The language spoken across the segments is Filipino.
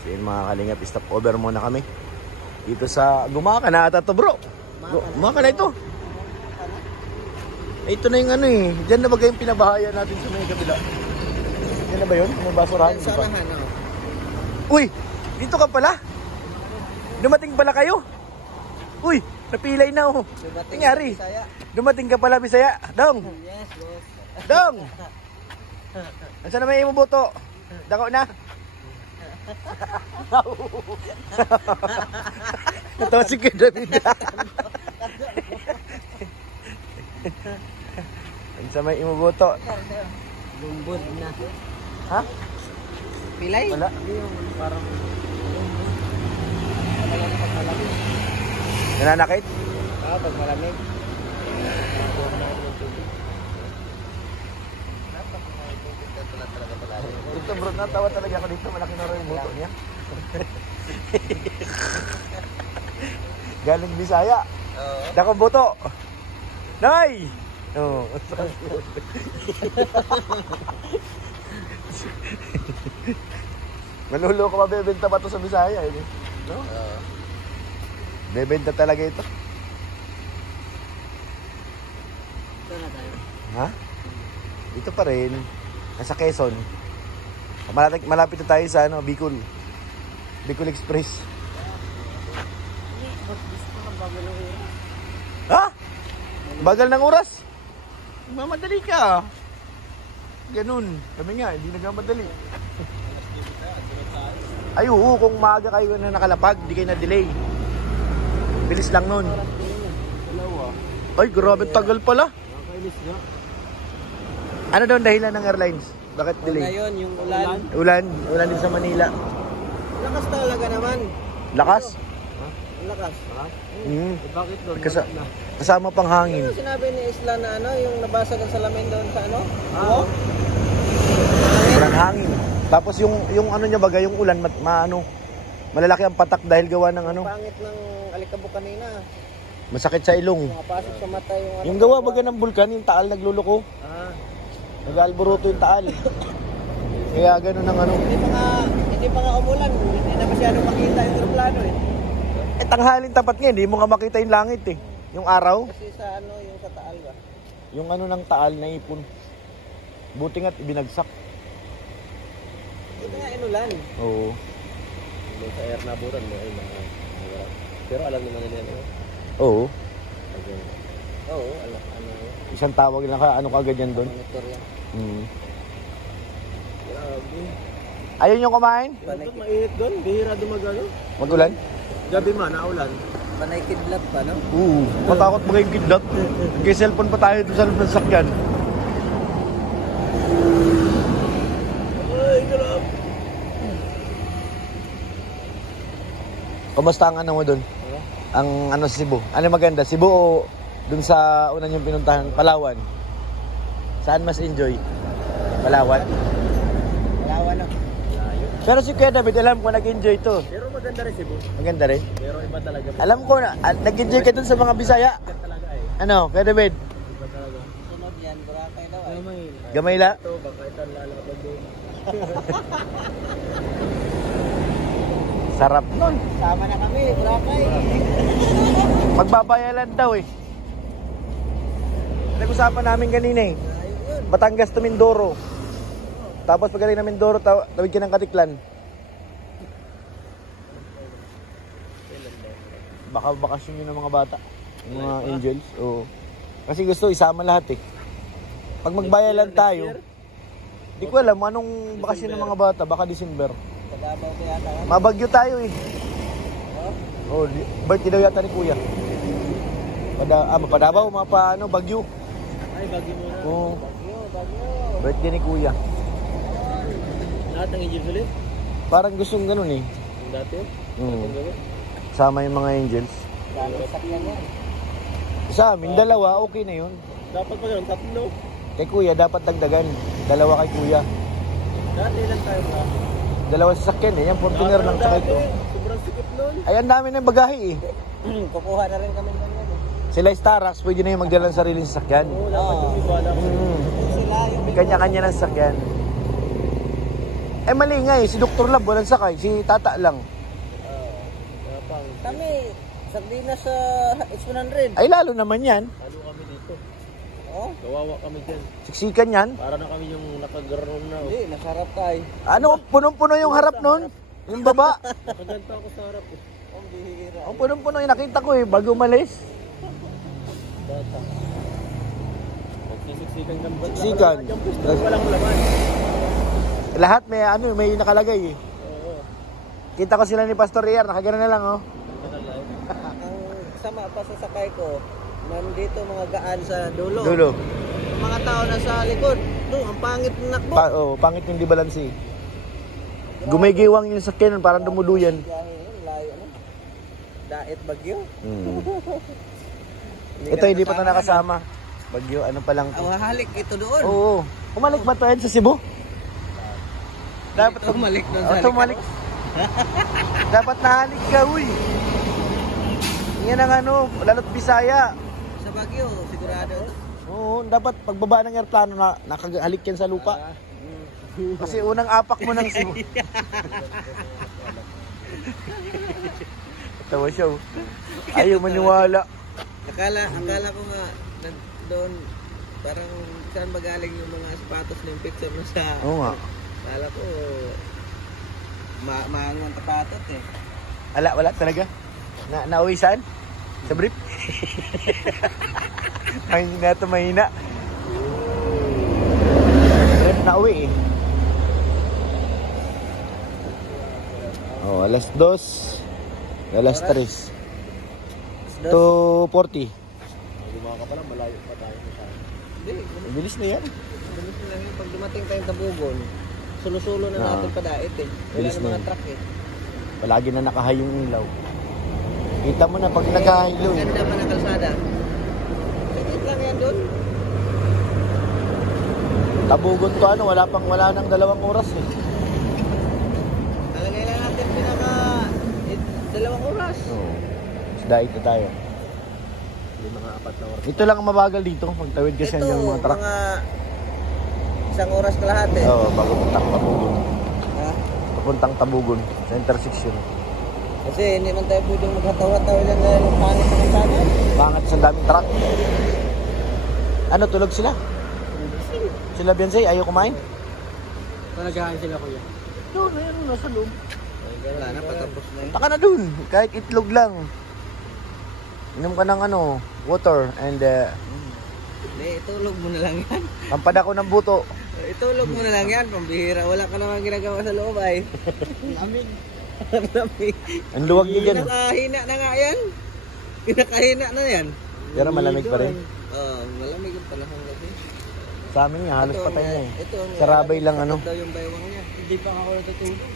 So yun mga kalingap, stop over muna kami. Dito sa, gumaka na ata to bro. Gumaka na ito. Ito na yung ano eh. Diyan na ba yung pinabahaya natin sa may kabila? Diyan na ba yun? May basurahan? Uy! Dito ka pala? Dumating pala kayo? Uy! Napilay na oh. Nangyari? Dumating ka pala Bisaya? Dong! Yes, boss. Dong! Nasaan na may imubuto? Dako na? Natosig ka David. Nasaan may imubuto? Lumbod na. Ha? Pilay? Wala. Parang Nananakit? pag malamig. Dito bro, natawa talaga ako dito. Malaki na rin yung buto niya. Galing Bisaya. Dako buto. Nay! Oh. Malulo ko mabebenta pa to sa Bisaya. Eh. No? Bebenta talaga ito. Ito na tayo. Ha? Dito pa rin. Nasa Quezon. Malapit na tayo sa ano, Bicol. Bicol Express. Ha? Bagal ng oras? Mamadali ka. Ganun. Kami nga, hindi nagmamadali. Ay, oo, kung maaga kayo na nakalapag, hindi kayo na-delay. Bilis lang nun. Ay, grabe tagal pala. Ano doon dahilan ng airlines? Bakit delay? Ngayon, yung ulan. Ulan din sa Manila. Lakas talaga naman. Lakas? Lakas. Bakit doon? Kasama pang hangin. Ano sinabi ni Isla na ano, yung nabasag ang salamin doon sa ano? Sobrang hangin. Tapos yung ano niya bagay, yung ulan, malalaki ang patak dahil gawa ng ano. Pangit ng alikabok kanina. Masakit sa ilong. Makapasok sa mata yung ano. Yung gawa bagay ng bulkan, yung taal nagluluko. Nag-alboruto yung taal. Kaya gano'n ang ano. Hindi pa nga umulan. Hindi na masyadong makita yung aeroplano eh. Eh, tanghalin tapat nga, hindi mo nga makita yung langit eh. Yung araw. Kasi sa ano, yung sa taal ba? Yung ano ng taal na ipon. Buti nga't binagsak. Ito nga inulan. Oo. Sa air naburan mo ay mga... Pero alam naman nila yun. Oo. Oo, alam. Isang tawag lang ka, ano kagad yan doon? Monitor yan. Grabe. Ayaw nyo kumain? Mainit doon, bihira dumagano. Mag-ulan? Gabi man, naulan. Panay kidlat pa, no? Oo. Matakot ba kayong kidlat? Kaya cellphone pa tayo doon sa loob ng sakyan. Ay, grabe. Kumusta ang ano mo doon? Ang ano sa Cebu? Ano maganda? Cebu o doon sa una niyong pinuntahan? Palawan? Saan mas enjoy? Palawan? Palawan na. Pero si Kuya David, alam ko nag-enjoy to. Pero maganda rin Cebu. Maganda rin? Pero iba talaga. Alam ko na, nag-enjoy ka dun sa mga Bisaya. Talaga eh. Ano, Kuya David? Iba talaga. Sunod yan, Boracay daw ay. Gamayla? Ito, baka ito lalakad doon. Sarap nun. Sama na kami, Boracay. Magbabayalan daw eh. Nag-usapan namin kanina eh. Batangas to Mindoro. Tapos pag galing na Mindoro, tawid ka ng Katiklan. Baka bakasyon yun ng mga bata. Yung mga angels. Oo. Kasi gusto isama lahat eh. Pag magbayalan tayo, di ko alam anong bakasyon ng mga bata. Baka December. Padabaw ko yata. Mabagyo tayo eh. Oh, birthday daw yata ni Kuya. Padabaw, ano, Bagyo. Ay, Bagyo muna. Oo. Bagyo. Birthday ni Kuya. Lahat ng angels ulit? Parang gustong ganun eh. Yung dati? Sama yung mga angels. Dami sakyan yan. Sa amin, dalawa, okay na yun. Dapat pa ganun, tatlo. Kay Kuya, dapat dagdagan. Dalawa kay Kuya. Dati lang tayo ba? Dalawa sasakyan eh. Yung Fortuner lang tsaka ito. Sobrang sikip nun. Ay, ang dami ng bagahe eh. Kukuha na rin kami nun. Sila Starax, pwede na yung magdala ng sariling sasakyan. Oo, dapat yung iba lang. Sila yung May kanya-kanya ng sasakyan. Ay mali nga eh, si Dr. Lab walang sakay, si Tata lang. Kami, sardinas sa H100. Ay lalo naman yan. Ano kami dito? Oh? Kawawa kami dyan. Siksikan yan. Para na kami yung nakagarong na. Hindi, nasarap tayo. Ano, punong-puno yung harap nun? Yung baba. Nakaganta ako sa harap. Ang bihira. Ang punong-puno yung nakita ko eh, bago umalis. Bata. Nagsisiksikan kami. Siksikan. Walang laman. Lahat may ano, may nakalagay eh. Oo. Kita ko sila ni Pastor Iar, nakagana na lang oh. Ang sama pa sa sakay ko, nandito mga gaan sa dulo. Dulo. Mga tao na sa likod. Doon, ang pangit ng nakbo. Pangit yung di balansi. Gumigiwang yung sakyan, parang dumuduyan. Layo ano? Dait bagyo. Ito hindi pa ito nakasama. Bagyo, ano pa lang to. Halik ito doon. Oo. Umalik ba ito yan sa Cebu? Dapat Tumalik doon sa tumalik. Dapat nahalik ka, uy. Yan ang ano, lalo't Bisaya. Sa Baguio, sigurado ito. Oo, dapat pagbaba ng aeroplano na nakahalik yan sa lupa. Kasi unang apak mo ng Cebu. Tawa siya. Oh. Ayaw maniwala. Akala ko nga doon parang saan magaling yung mga sapatos na yung picture mo sa Oo nga. akala ko maano ang tapatot eh. Wala talaga. Nauwi saan? Sa brief? Mahina ito, mahina. Brief na uwi eh. Oh, alas 2. Alas 3. 2:40. Lumaka pa lang, malayo pa tayo. Hindi, Bilis na yan. bilis na lang yun. Pag dumating tayong Tabugon, sulo-sulo na natin padait eh. Wala Bilis na na mga yun. truck eh. Palagi na nakahay yung ilaw. Kita mo na pag nagkahilo eh. Ganda pa ng kalsada. Saglit lang yan doon. Tabugon to ano, wala nang 2 oras eh. Talagay lang natin 2 oras. Oo. Isda ito tayo. Yung mga 4 na oras. Ito lang ang mabagal dito. Magtawid kasi Ito, yung mga truck. mga 1 oras kalahati. Oo, bago puntang Tabugon. Ha? Papuntang Tabugon sa intersection. Kasi hindi man tayo pwedeng maghataw-hataw yan dahil ang pangit na kalsada. Pangat sa daming truck. Ano, tulog sila? Sila Beyonce, ayaw kumain? Talagahan sila kuya. Doon, ayun, nasa loob. Wala na, patapos na yun. Taka na dun, kahit itlog lang. Inom ka ng ano, water and Hindi, itulog mo na lang yan. pampada ko ng buto. Itulog mo na lang yan, pambihira. Wala ka naman ginagawa sa loob ay. Lamig. Lamig. Ang luwag nyo dyan. Pinakahina na nga yan. Pinakahina na yan. Pero malamig pa rin. Malamig yung panahon kasi. Sa amin nga, halos patay na eh. Ito, Sa Rabay lang ano. Sakit daw yung baywang niya. Hindi pa ako natutulog.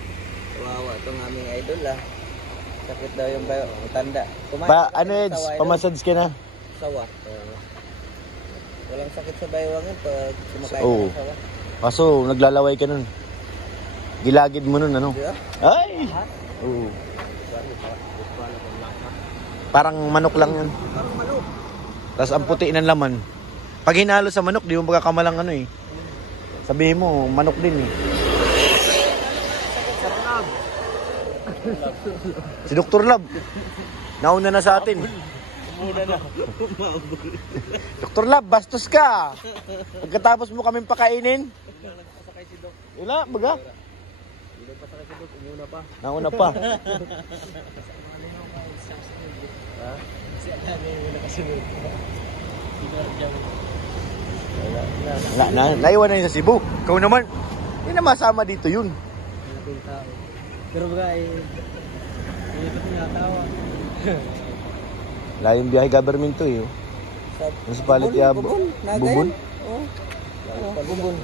Wawa, itong aming idol ah. Sakit daw yung baywang. Tanda. Kumain Pa, ka kasi ano ng Eds, sawa, idol. pamassage ka na. Sawa. Walang sakit sa baywang yun pag kumakain Oo. ka ng sawa. Kaso, naglalaway ka nun. Gilagid mo nun, ano? Di ba? Ay! Oo. Parang manok lang yan. Parang manok. Tapos ang puti ng laman. Pag hinalo sa manok, di mo magkakamalang ano eh. Sabihin mo, manok din eh. Si Dr. Lab. Nauna na sa atin. Dr. Lab, bastos ka. Pagkatapos mo kaming pakainin. Wala, baga. Nauna pa. Wala na. Naiwan na yun sa Cebu. Ikaw naman. Hindi na masama dito yun. Pero baga hindi ko tinatawa. Layong biyahe government to eh. Oh. Municipality of Bubon. Oo. Bubon.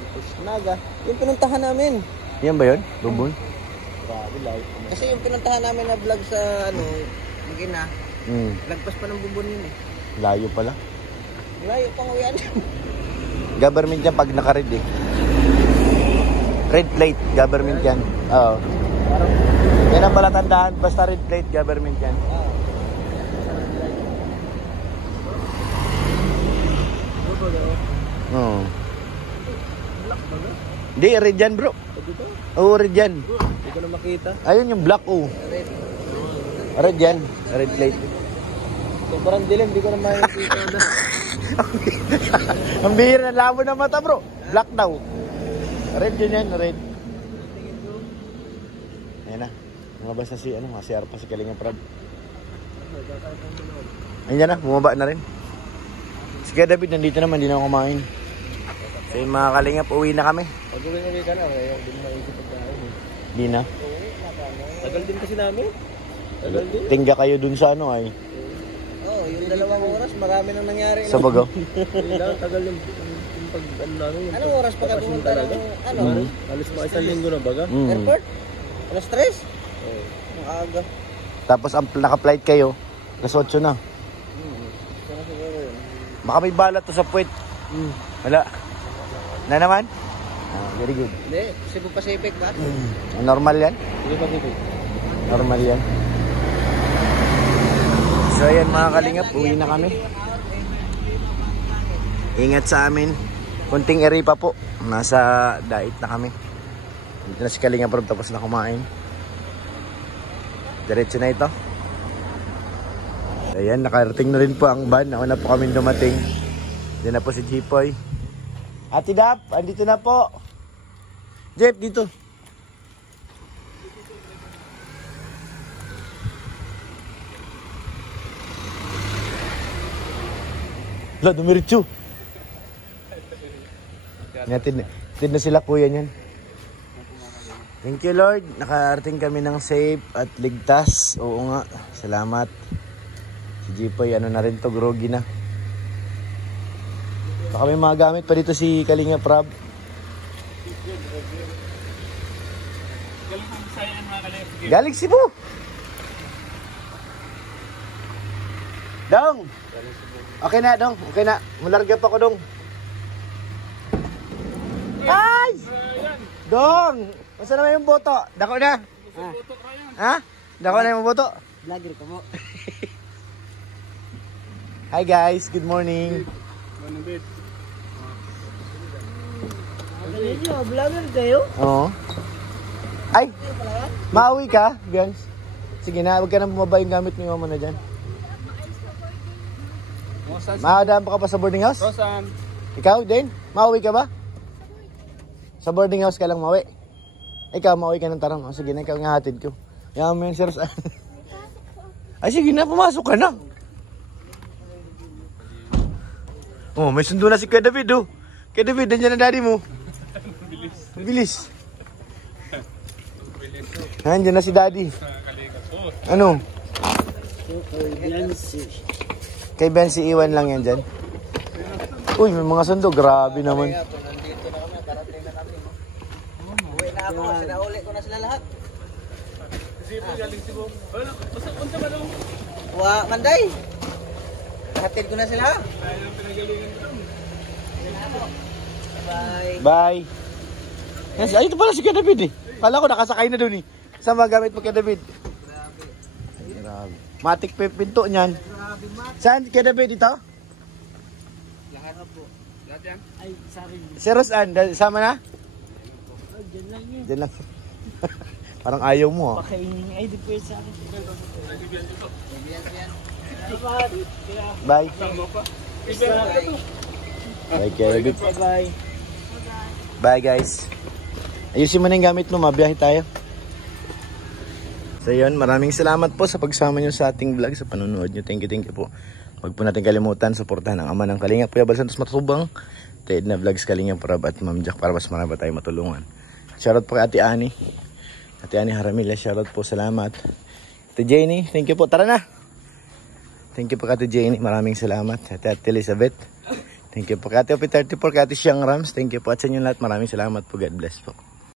Naga. Yung pinuntahan namin. Yan ba yun? Bubon? Kasi yung pinuntahan namin na vlog sa ano, Magina, lagpas pa ng Bubon yun eh. Layo pala. Layo pang uwian. Government yan pag naka-red eh. Red plate, government yan. Oo. Yan ang palatandaan. Basta red plate, government yan. Oo. Hindi, red yan bro. dito. Oo, red yan. Hindi ko na makita. Ayun yung black, oh. Red yan. Red plate. Sobrang dilim, hindi ko na makikita na. Ang bihira na labo ng mata, bro. Black daw. Red yun yan, red. Ayan na. Bumaba sa si, mga CR pa si Kalinga Prab. Ayan na, bumaba na rin. Si Kuya David, nandito naman, hindi na ako kumain. So yung mga Kalingap, uwi na kami. Pag uwi ka na, ayaw din maisip pagkain. Hindi na. Tagal din kasi namin. Tagal din. Tingga kayo dun sa ano ay. Oh, yung 2 oras, marami nang nangyari. Sa Bagaw. Tagal yung pag ano namin. Anong oras pa kayo pumunta ng ano? Alis pa isang linggo na baga. Airport? Alas 3? Oo. Ang aga. Tapos ang naka-flight kayo, alas 8 na. Sana siguro yun. Baka may balat to sa puwet. Wala. Na naman? Very good. Hindi, Cebu Pacific ba? Normal yan? Hindi pa dito. Normal yan. So ayan mga Kalingap, uwi na kami. Ingat sa amin. Kunting eri pa po. Nasa diet na kami. Dito na si Kalingap Rob, tapos na kumain. Diretso na ito. Ayan, nakarating na rin po ang van. Nauna po kami dumating. Diyan na po si Jipoy. Ate Dap, andito na po. Jeff, dito. Lo, dumiritso. Natin na sila kuya niyan. Thank you Lord. Nakarating kami ng safe at ligtas. Oo nga. Salamat. Si Jipoy, ano na rin to, groggy na. Baka may mga gamit pa dito si Kalinga Prab. Galing Cebu. Dong. Okay na, Dong. Okay na. Mularga pa ko, Dong. Ay! Dong! Masa naman yung boto? Dako na. Ha? Dako na yung boto? Vlogger ka mo. Hi guys, good morning. Magaling nyo, vlogger kayo? Oo. Ay! Mauwi ka, Bians? Sige na, huwag ka na bumaba yung gamit ni mama na dyan. Makadaan pa ka pa sa boarding house? Rosan. Ikaw din? Mauwi ka ba? Sa boarding house ka lang mauwi? Ikaw, mauwi ka ng tarang. O, sige na, ikaw nga hatid ko. Yaman mo yung sir. Ay, sige na, pumasok ka na. Oh, may sundo na si Kuya David, oh. Kuya David, nandiyan na daddy mo. Bilis. Nandiyan na si daddy. Ano? Kay Bensi, iwan lang yan dyan. Uy, may mga sundo. Grabe naman. Kaya po, nandito na kami, karating na kami. Uwi na ako, sinauli ko na sila lahat. Wa, Manday! Hatid ko na sila. Bye. Bye. Yes, ay, ito pala si Kuya David eh. Kala ko nakasakay na doon eh. Saan ba gamit mo Kuya David? Grabe. Matik pinto niyan. Saan Kuya David dito? Lahat po. Lahat yan? Ay, sorry. Si Rosan, sama na? Diyan lang yun. Diyan lang. Parang ayaw mo ah. Pakainin ay di po sa akin. Bye. Bye Kuya David. Bye-bye. Bye guys. Ayusin mo na yung gamit mo, mabiyahe tayo. So yun, maraming salamat po sa pagsama nyo sa ating vlog, sa panonood nyo. Thank you po. Huwag po natin kalimutan, suportahan ang ama ng Kalinga, Kuya Bal Santos Matubang, Ted na Vlogs Kalinga Prab at Ma'am Jack para mas marami tayo matulungan. Shoutout po kay Ate Ani. Ate Ani Haramila, shoutout po, salamat. Ate Jenny, thank you po. Tara na! Thank you po kay Ate Jenny, maraming salamat. Ate Elizabeth, thank you po kay Ate Opi 34, kay Ate Siang Rams, thank you po at sa inyo lahat, maraming salamat po. God bless po.